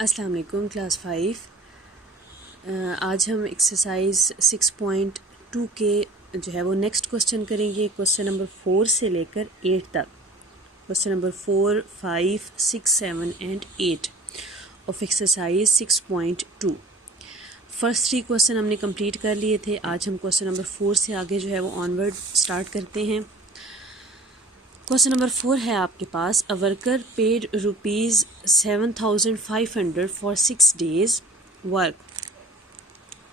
अस्सलाम वालेकुम क्लास 5। आज हम एक्सरसाइज 6.2 के जो है वो नेक्स्ट क्वेश्चन करेंगे। क्वेश्चन नंबर 4 से लेकर 8 तक, question number 4, 5, 6, 7 and 8 of exercise 6.2। First 3 question हमने कंप्लीट कर लिए थे। आज हम क्वेश्चन नंबर 4 से आगे जो है वो ऑनवर्ड स्टार्ट करते हैं। क्वेश्चन नंबर 4 है आपके पास, a worker paid ₹7,500 for 6 days work.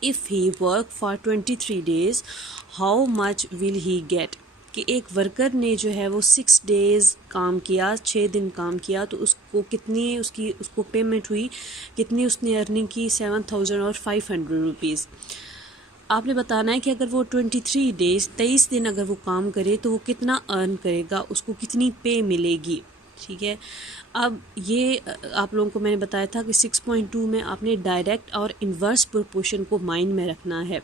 If he work for 23 days, how much will he get. कि एक वर्कर ने जो है वो 6 days काम किया, 6 दिन काम किया, तो उसको कितनी उसको पेमेंट हुई, कितनी उसने अर्निंग की, 7,500 रुपीज़। आपने बताना है कि अगर वो 23 डेज 23 दिन अगर वो काम करे तो वो कितना अर्न करेगा, उसको कितनी पे मिलेगी। ठीक है, अब ये आप लोगों को मैंने बताया था कि 6.2 में आपने डायरेक्ट और इन्वर्स प्रोपोर्शन को माइंड में रखना है।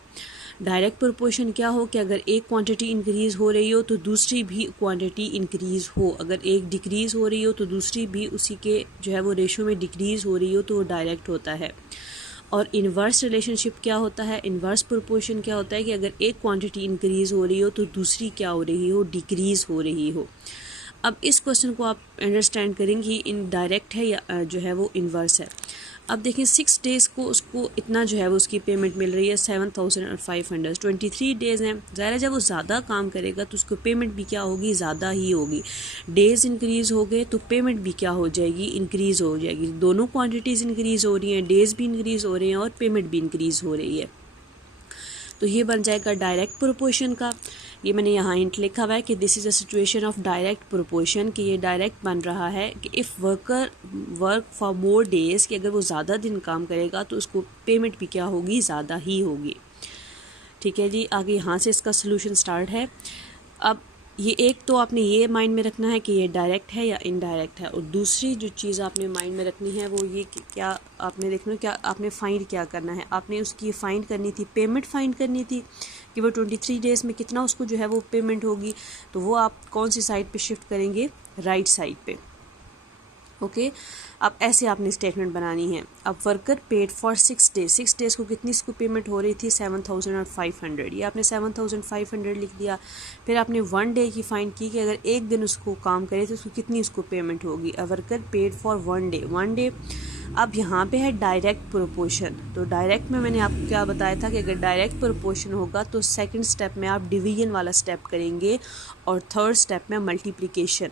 डायरेक्ट प्रोपोर्शन क्या हो कि अगर एक क्वांटिटी इंक्रीज़ हो रही हो तो दूसरी भी क्वांटिटी इंक्रीज़ हो, अगर एक डिक्रीज़ हो रही हो तो दूसरी भी उसी के जो है वो रेशो में डिक्रीज़ हो रही हो तो वो डायरेक्ट होता है। और इन्वर्स रिलेशनशिप क्या होता है, इन्वर्स प्रोपोर्शन क्या होता है कि अगर एक क्वांटिटी इंक्रीज़ हो रही हो तो दूसरी क्या हो रही हो, डिक्रीज़ हो रही हो। अब इस क्वेश्चन को आप अंडरस्टैंड करेंगे इन डायरेक्ट है या जो है वो इन्वर्स है। अब देखें 6 डेज़ को उसको इतना जो है वो उसकी पेमेंट मिल रही है 7,500। 23 डेज़ हैं, ज़ाहिर है जब वो ज़्यादा काम करेगा तो उसको पेमेंट भी क्या होगी, ज़्यादा ही होगी। डेज़ इंक्रीज़ हो गए तो पेमेंट भी क्या हो जाएगी, इंक्रीज़ हो जाएगी। दोनों क्वांटिटीज़ इंक्रीज़ हो रही हैं, डेज़ भी इंक्रीज़ हो रहे हैं और पेमेंट भी इंक्रीज़ हो रही है। तो ये बन जाएगा डायरेक्ट प्रोपोर्शन का। ये मैंने यहाँ हिंट लिखा हुआ है कि this is a situation of direct proportion, कि ये डायरेक्ट बन रहा है कि if worker work for more days, कि अगर वो ज़्यादा दिन काम करेगा तो उसको पेमेंट भी क्या होगी, ज़्यादा ही होगी। ठीक है जी, आगे यहाँ से इसका सोल्यूशन स्टार्ट है। अब ये एक तो आपने ये माइंड में रखना है कि ये डायरेक्ट है या इनडायरेक्ट है, और दूसरी जो चीज़ आपने माइंड में रखनी है वो ये कि क्या आपने देखना, क्या आपने फाइंड क्या करना है। आपने उसकी फाइंड करनी थी, पेमेंट फाइंड करनी थी कि वो 23 डेज़ में कितना उसको जो है वो पेमेंट होगी। तो वो आप कौन सी साइड पे शिफ्ट करेंगे, राइट साइड पे। ओके, अब ऐसे आपने स्टेटमेंट बनानी है। अब worker paid for 6 days, 6 days को कितनी इसको पेमेंट हो रही थी, 7,500। ये आपने 7,500 लिख दिया। फिर आपने 1 डे की फाइंड की कि अगर एक दिन उसको काम करे तो उसको कितनी उसको पेमेंट होगी। अ worker paid for 1 day, 1 day. अब यहाँ पे है डायरेक्ट प्रोपोर्शन। तो डायरेक्ट में मैंने आपको क्या बताया था कि अगर डायरेक्ट प्रोपोर्शन होगा तो सेकंड स्टेप में आप डिवीजन वाला स्टेप करेंगे और थर्ड स्टेप में मल्टीप्लिकेशन।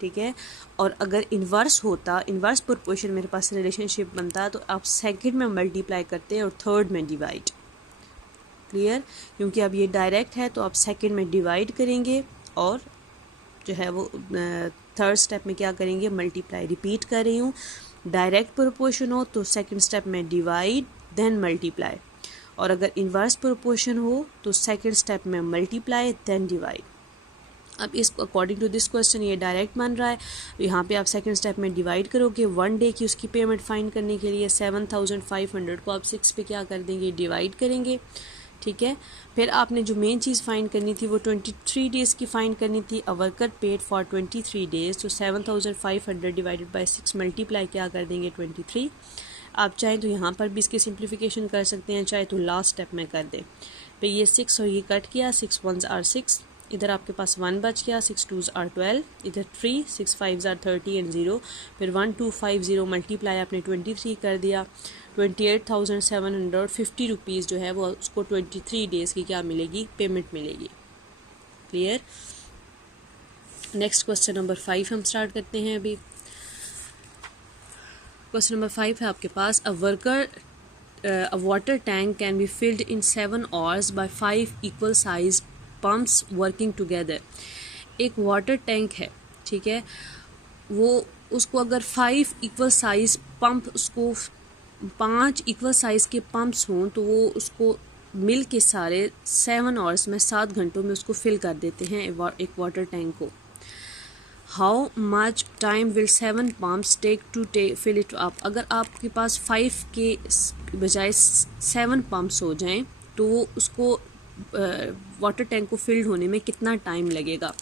ठीक है, और अगर इन्वर्स होता, इन्वर्स प्रोपोर्शन मेरे पास रिलेशनशिप बनता है तो आप सेकंड में मल्टीप्लाई करते हैं और थर्ड में डिवाइड। क्लियर, क्योंकि अब ये डायरेक्ट है तो आप सेकंड में डिवाइड करेंगे और जो है वो थर्ड स्टेप में क्या करेंगे, मल्टीप्लाई। रिपीट कर रही हूँ, डायरेक्ट प्रोपोर्शन हो तो सेकंड स्टेप में डिवाइड देन मल्टीप्लाई, और अगर इन्वर्स प्रोपोर्शन हो तो सेकंड स्टेप में मल्टीप्लाई देन डिवाइड। अब इस अकॉर्डिंग टू दिस क्वेश्चन ये डायरेक्ट बन रहा है, तो यहाँ पे आप सेकंड स्टेप में डिवाइड करोगे। 1 डे की उसकी पेमेंट फाइंड करने के लिए 7,500 को आप 6 पे क्या कर देंगे, डिवाइड करेंगे। ठीक है, फिर आपने जो मेन चीज़ फाइंड करनी थी वो 23 डेज़ की फाइंड करनी थी। अ वर्कर पेड फॉर 23 डेज़, तो 7,500 डिवाइडेड बाई 6 मल्टीप्लाई क्या कर देंगे, 23। आप चाहें तो यहाँ पर भी इसकी सिंप्लीफिकेशन कर सकते हैं, चाहे तो लास्ट स्टेप में कर दें। फिर ये 6 और ये कट किया, 6 1s are 6, इधर आपके पास 1 बच गया, 6 2s are 12, इधर 3, 6 5s are 30 एंड 0। फिर 1250 मल्टीप्लाई आपने 23 कर दिया। 28,750 रुपीज़ जो है वो उसको 23 डेज़ की क्या मिलेगी, पेमेंट मिलेगी। क्लियर। नेक्स्ट क्वेश्चन नंबर 5 हम स्टार्ट करते हैं अभी। क्वेश्चन नंबर 5 है आपके पास, a worker a water tank can be filled in 7 hours by 5 equal size pumps working together। एक वाटर टैंक है, ठीक है, वो उसको अगर 5 इक्वल साइज पंप, उसको 5 इक्वल साइज के पंप्स हों तो वो उसको मिल के सारे 7 आवर्स में, 7 घंटों में उसको फिल कर देते हैं एक वाटर टैंक को। How much time will 7 pumps take to fill it up. अगर आपके पास 5 के बजाय 7 पम्प्स हो जाएं तो वो उसको वाटर टैंक को फिल्ड होने में कितना टाइम लगेगा।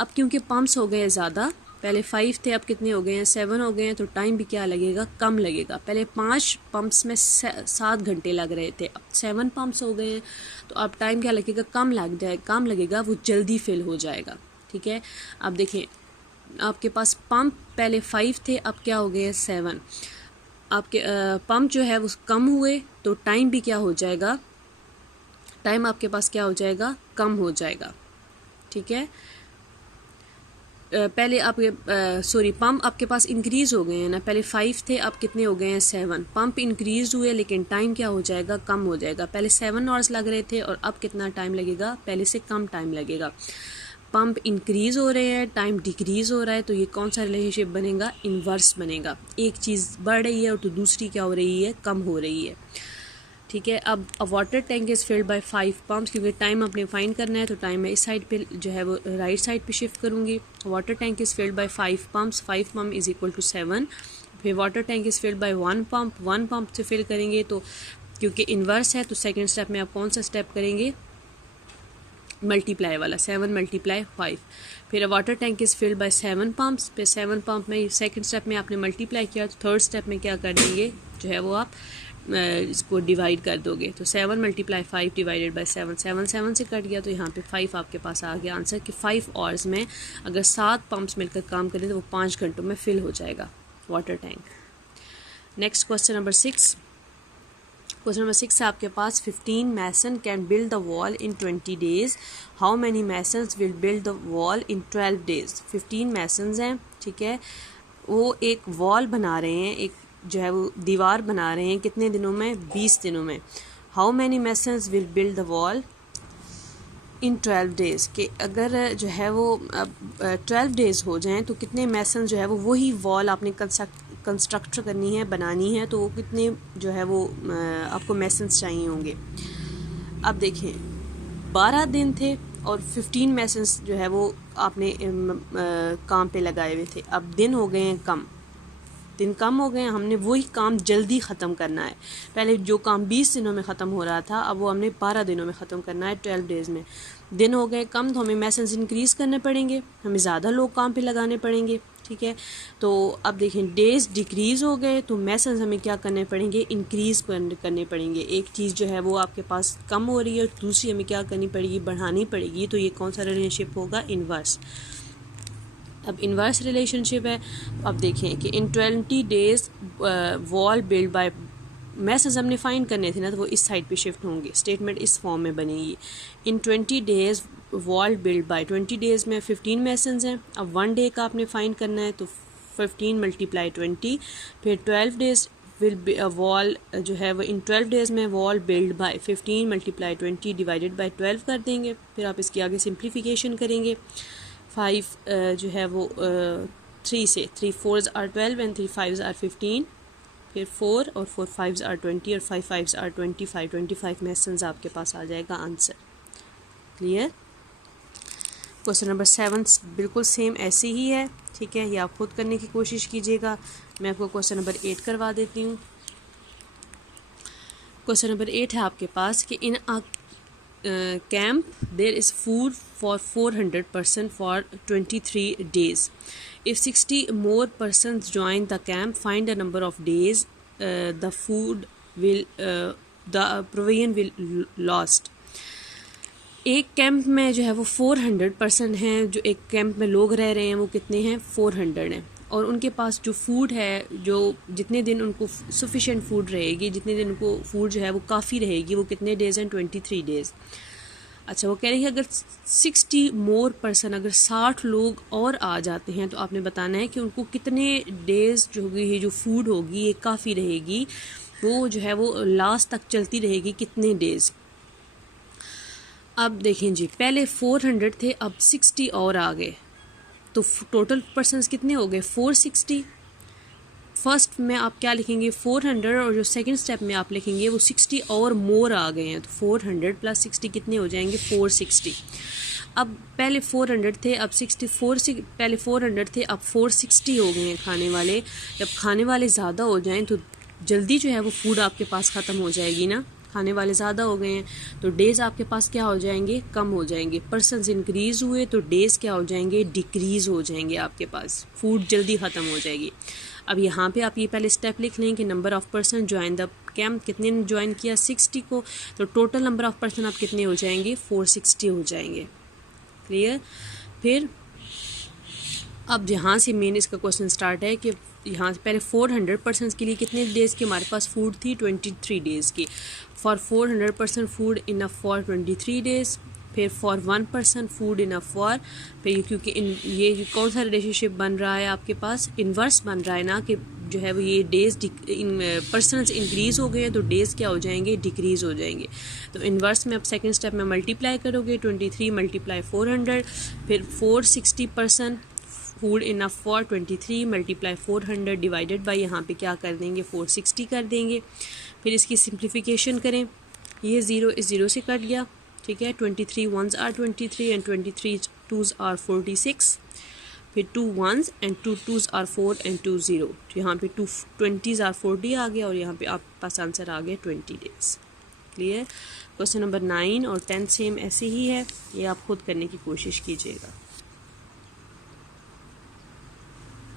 अब क्योंकि पम्प्स हो गए ज़्यादा पहले 5 थे, अब कितने हो गए हैं, 7 हो गए हैं, तो टाइम भी क्या लगेगा, कम लगेगा। पहले 5 पंप्स में 7 घंटे लग रहे थे, अब 7 पंप्स हो गए हैं, तो अब टाइम क्या लगेगा, कम लगेगा, वो जल्दी फिल हो जाएगा। ठीक है, अब देखें आपके पास पंप पहले 5 थे, अब क्या हो गए हैं 7। आपके पंप जो है वो कम हुए तो टाइम भी क्या हो जाएगा, टाइम आपके पास क्या हो जाएगा, कम हो जाएगा। ठीक है, पहले आपके पंप आपके पास इंक्रीज़ हो गए हैं ना, पहले 5 थे, अब कितने हो गए हैं 7। पंप इंक्रीज़ हुए लेकिन टाइम क्या हो जाएगा, कम हो जाएगा। पहले 7 आवर्स लग रहे थे और अब कितना टाइम लगेगा, पहले से कम टाइम लगेगा। पंप इंक्रीज़ हो रहे हैं, टाइम डिक्रीज़ हो रहा है, तो ये कौन सा रिलेशनशिप बनेगा, इन्वर्स बनेगा। एक चीज़ बढ़ रही है और तो दूसरी क्या हो रही है, कम हो रही है। ठीक है, अब water tank is filled by 5 pumps, क्योंकि टाइम अपने फाइंड करना है तो टाइम मैं इस साइड पे जो है वो राइट साइड पे शिफ्ट करूँगी। Water tank is filled by 5 pumps, 5 pump is equal to 7। फिर water tank is filled by 1 pump, 1 pump से फिल करेंगे, तो क्योंकि इन्वर्स है तो सेकेंड स्टेप में आप कौन सा स्टेप करेंगे, मल्टीप्लाई वाला, 7 मल्टीप्लाई 5। फिर water tank is filled bye 7 pumps, फिर 7 पम्प में सेकंड स्टेप में आपने मल्टीप्लाई किया, तो थर्ड स्टेप में क्या कर देंगे, जो है वो आप इसको डिवाइड कर दोगे, तो 7 मल्टीप्लाई 5 डिवाइडेड बाय 7, 7 से कट गया, तो यहाँ पे 5 आपके पास आ गया आंसर कि 5 आवर्स में अगर 7 पम्प्स मिलकर काम करें तो वो 5 घंटों में फिल हो जाएगा water tank. Next question number 6। Question number 6 है आपके पास, 15 mason can build the wall in 20 days, how many masons will build the wall in 12 days. 15 masons हैं, ठीक है, वो एक वॉल बना रहे हैं, एक जो है वो दीवार बना रहे हैं, कितने दिनों में, 20 दिनों में। How many masons will build the wall in 12 days, कि अगर जो है वो 12 डेज़ हो जाएं तो कितने मैसन जो है वो वही वॉल आपने कंस्ट्रक्ट करनी है, बनानी है, तो वो कितने जो है वो आपको मैसन्स चाहिए होंगे। अब देखें 12 दिन थे और 15 मैसन्स जो है वो आपने काम पे लगाए हुए थे। अब दिन हो गए हैं कम, दिन कम हो गए हैं, हमने वही काम जल्दी ख़त्म करना है। पहले जो काम 20 दिनों में ख़त्म हो रहा था, अब वो हमने 12 दिनों में ख़त्म करना है, 12 डेज़ में। दिन हो गए कम तो हमें मैसन्स इंक्रीज़ करने पड़ेंगे, हमें ज़्यादा लोग काम पे लगाने पड़ेंगे। ठीक है, तो अब देखें डेज़ डिक्रीज़ हो गए तो मैसन्स हमें क्या करने पड़ेंगे, इंक्रीज़ करने पड़ेंगे। एक चीज़ जो है वो आपके पास कम हो रही है, दूसरी हमें क्या करनी पड़ेगी, बढ़ानी पड़ेगी। तो ये कौन सा रिलेशनशिप होगा, इन्वर्स। अब इन्वर्स रिलेशनशिप है, अब देखें कि इन 20 days wall build by message हमने फाइंड करने थे ना, तो वो इस साइड पे शिफ्ट होंगे, स्टेटमेंट इस फॉर्म में बनेगी। इन 20 days wall build by, 20 days में 15 मैसन्स हैं, अब 1 डे का आपने फाइंड करना है, तो 15 मल्टीप्लाई 20, फिर 12 डेज़ विल वॉल जो है वो इन 12 डेज़ में wall build by 15 multiply 20 divided by 12 कर देंगे। फिर आप इसकी आगे सिंप्लीफिकेशन करेंगे। 5 जो है वो 3 से 3 4s are 12 and 3 5s are 15, फिर 4 और 4 5s आर 20 और 5 5s आर 25 मैसन्स आपके पास आ जाएगा आंसर। क्लियर। क्वेश्चन नंबर 7 बिल्कुल सेम ऐसे ही है, ठीक है, ये आप खुद करने की कोशिश कीजिएगा। मैं आपको क्वेश्चन नंबर 8 करवा देती हूँ। क्वेश्चन नंबर 8 है आपके पास कि इन camp there is food for 400 person for 23 days. If 60 more persons join the camp, find the number of days the food will the provision will lost. एक कैंप में जो है वो 400 पर्सन हैं, जो एक कैंप में लोग रह रहे हैं वो कितने हैं, 400 हैं, और उनके पास जो फूड है, जो जितने दिन उनको सफिशेंट फूड रहेगी, जितने दिन उनको फूड जो है वो काफ़ी रहेगी, वो कितने डेज़ हैं, 23 डेज़। अच्छा, वो कह रही है अगर 60 मोर पर्सन, अगर 60 लोग और आ जाते हैं तो आपने बताना है कि उनको कितने डेज़ जो होगी, ये जो फूड होगी ये काफ़ी रहेगी, वो जो है वो लास्ट तक चलती रहेगी, कितने डेज़। अब देखें जी, पहले 400 थे, अब 60 और आ गए, तो टोटल पर्सन्स कितने हो गए, 460। फर्स्ट में आप क्या लिखेंगे, 400, और जो सेकंड स्टेप में आप लिखेंगे वो 60 और मोर आ गए हैं, तो 400 प्लस 60 कितने हो जाएंगे, 460। अब पहले 400 थे, अब 64, पहले 400 थे, अब 460 हो गए हैं खाने वाले। जब खाने वाले ज़्यादा हो जाएं तो जल्दी जो है वो फूड आपके पास ख़त्म हो जाएगी ना, खाने वाले ज़्यादा हो गए हैं तो डेज़ आपके पास क्या हो जाएंगे, कम हो जाएंगे। पर्सनस इंक्रीज़ हुए तो डेज़ क्या हो जाएंगे, डिक्रीज़ हो जाएंगे आपके पास, फूड जल्दी ख़त्म हो जाएगी। अब यहाँ पे आप ये पहले स्टेप लिख लें कि number of person join the camp, कितने ने ज्वाइन किया, 60 को, तो टोटल नंबर ऑफ़ पर्सन आप कितने हो जाएंगे, 460 हो जाएंगे। क्लियर। फिर अब यहाँ से मेन इसका क्वेश्चन स्टार्ट है कि यहाँ से पहले 400 पर्सनस के लिए कितने डेज़ की हमारे पास फूड थी, 23 डेज़ की। For 400 person food enough for 23 days. फिर for 1 person food enough for, फिर क्योंकि ये कौन सा रिलेशनशिप बन रहा है आपके पास, इन्वर्स बन रहा है ना, कि जो है वो ये डेज़ पर्सनस इंक्रीज़ हो गए हैं तो डेज़ क्या हो जाएंगे, डिक्रीज़ हो जाएंगे। तो इन्वर्स में अब सेकंड स्टेप में मल्टीप्लाई करोगे, 23 मल्टीप्लाई 400, फिर 460 person food enough for 23 multiply 400 divided by यहाँ पे क्या कर देंगे, 460 कर देंगे। फिर इसकी सिंप्लीफिकेशन करें, ये 0 इस 0 से कट गया, ठीक है। 23 1s are 23 and 23 2s are 46, फिर 2 1s and 2 2s are 4 and 2 0, यहाँ पे 2 20s आर 40 आ गया और यहाँ पे आपके पास आंसर आ गया 20 डेज़। क्लियर। क्वेश्चन नंबर 9 और 10 सेम ऐसे ही है, ये आप खुद करने की कोशिश कीजिएगा।